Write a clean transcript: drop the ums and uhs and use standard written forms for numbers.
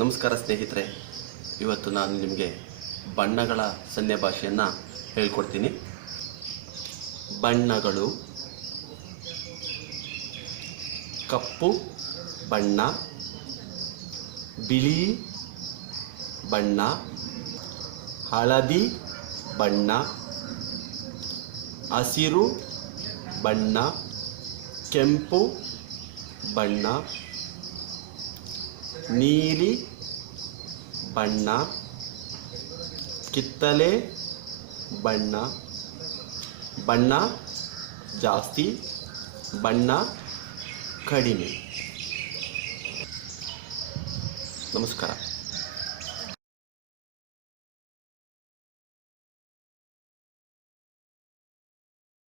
ನಮಸ್ಕಾರ ಸ್ನೇಹಿತರೆ, ಇವತ್ತು ನಾನು ನಿಮಗೆ ಬಣ್ಣಗಳ ಸನ್ನೆ ಭಾಷೆಯನ್ನು ಹೇಳ್ಕೊಡ್ತೀನಿ. ಬಣ್ಣಗಳು: ಕಪ್ಪು ಬಣ್ಣ, ಬಿಳಿ ಬಣ್ಣ, ಹಳದಿ ಬಣ್ಣ, ಹಸಿರು ಬಣ್ಣ, ಕೆಂಪು ಬಣ್ಣ, ನೀಲಿ ಬಣ್ಣ, ಕಿತ್ತಳೆ ಬಣ್ಣ. ಬಣ್ಣ ಜಾಸ್ತಿ, ಬಣ್ಣ ಕಡಿಮೆ. ನಮಸ್ಕಾರ.